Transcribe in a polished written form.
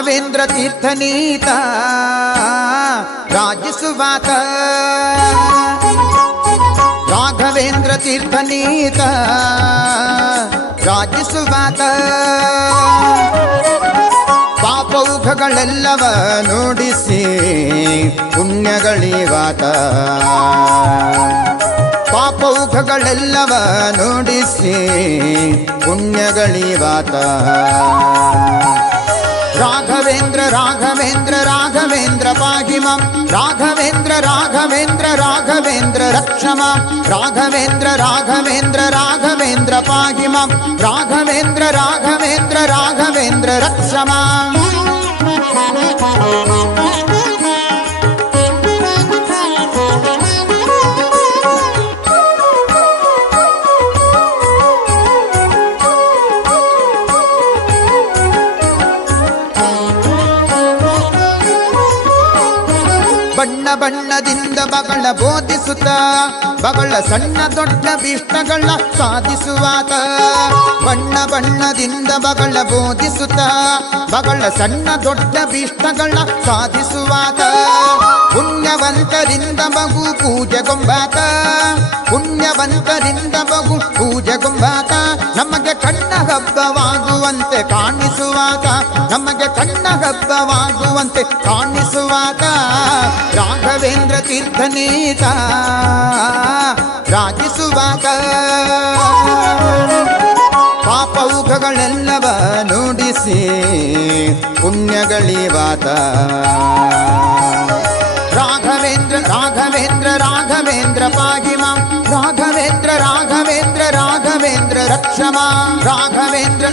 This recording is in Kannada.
ರಾಘವೇಂದ್ರ ತೀರ್ಥನೀತ ರಾಜಿಸುವಾತ ರಾಘವೇಂದ್ರ ತೀರ್ಥನೀತ ರಾಜಿಸುವಾತ ಪಾಪೌಘಗಳೆಲ್ಲವ ನುಡಿಸಿ ಪುಣ್ಯಗಳಿವಾತ ಪಾಪೌಘಗಳೆಲ್ಲವ ನುಡಿಸಿ ಪುಣ್ಯಗಳಿವಾತ ರಾಘವೇಂದ್ರ ರಾಘವೇಂದ್ರ ರಾಘವೇಂದ್ರ ಪಾಹಿ ಮಾಂ ರಾಘವೇಂದ್ರ ರಾಘವೇಂದ್ರ ರಾಘವೇಂದ್ರ ರಕ್ಷ ಮಾಂ ರಾಘವೇಂದ್ರ ರಾಘವೇಂದ್ರ ರಾಘವೇಂದ್ರ ಪಾಹಿ ಮಾಂ ರಾಘವೇಂದ್ರ ರಾಘವೇಂದ್ರ ರಾಘವೇಂದ್ರ ರಕ್ಷ ಮಾಂ. ಬಣ್ಣ ಬಣ್ಣದಿಂದ ಬಗಳ ಬೋಧಿಸುತ್ತ ಬಗಳ ಸಣ್ಣ ದೊಡ್ಡ ಭೀಷ್ಟಗಳ ಸಾಧಿಸುವಾತ ಬಣ್ಣ ಬಣ್ಣದಿಂದ ಬಗಳ ಬೋಧಿಸುತ್ತ ಬಗಳ ಸಣ್ಣ ದೊಡ್ಡ ಭೀಷ್ಟಗಳ ಸಾಧಿಸುವಾತ ಪುಣ್ಯವಂತರಿಂದ ಮಗು ಪೂಜೆಗೊಂಬಾತ ಪುಣ್ಯವಂತರಿಂದ ಮಗು ಪೂಜೆಗೊಂಬಾತ ನಮಗೆ ಕಣ್ಣ ಹಬ್ಬವಾಗುವಂತೆ ಕಾಣಿಸುವಾತ ನಮಗೆ ಕಣ್ಣ ಹಬ್ಬವಾಗುವಂತೆ ಕಾಣಿಸುವಾತ ರಾಘವೇಂದ್ರ ತೀರ್ಥನೀತ ರಾಜಿಸುವಾತ ಪಾಪೌಘಗಳೆಲ್ಲವ ನುಡಿಸಿ ಪುಣ್ಯಗಳಿವಾತ ರಾಘವೇಂದ್ರ ರಾಘವೇಂದ್ರ ರಾಘವೇಂದ್ರ ಪಾಹಿ ಮಾಂ ರಾಘವೇಂದ್ರ ರಾಘವೇಂದ್ರ ರಾಘವೇಂದ್ರ ರಕ್ಷ ಮಾಂ ರಾಘವೇಂದ್ರ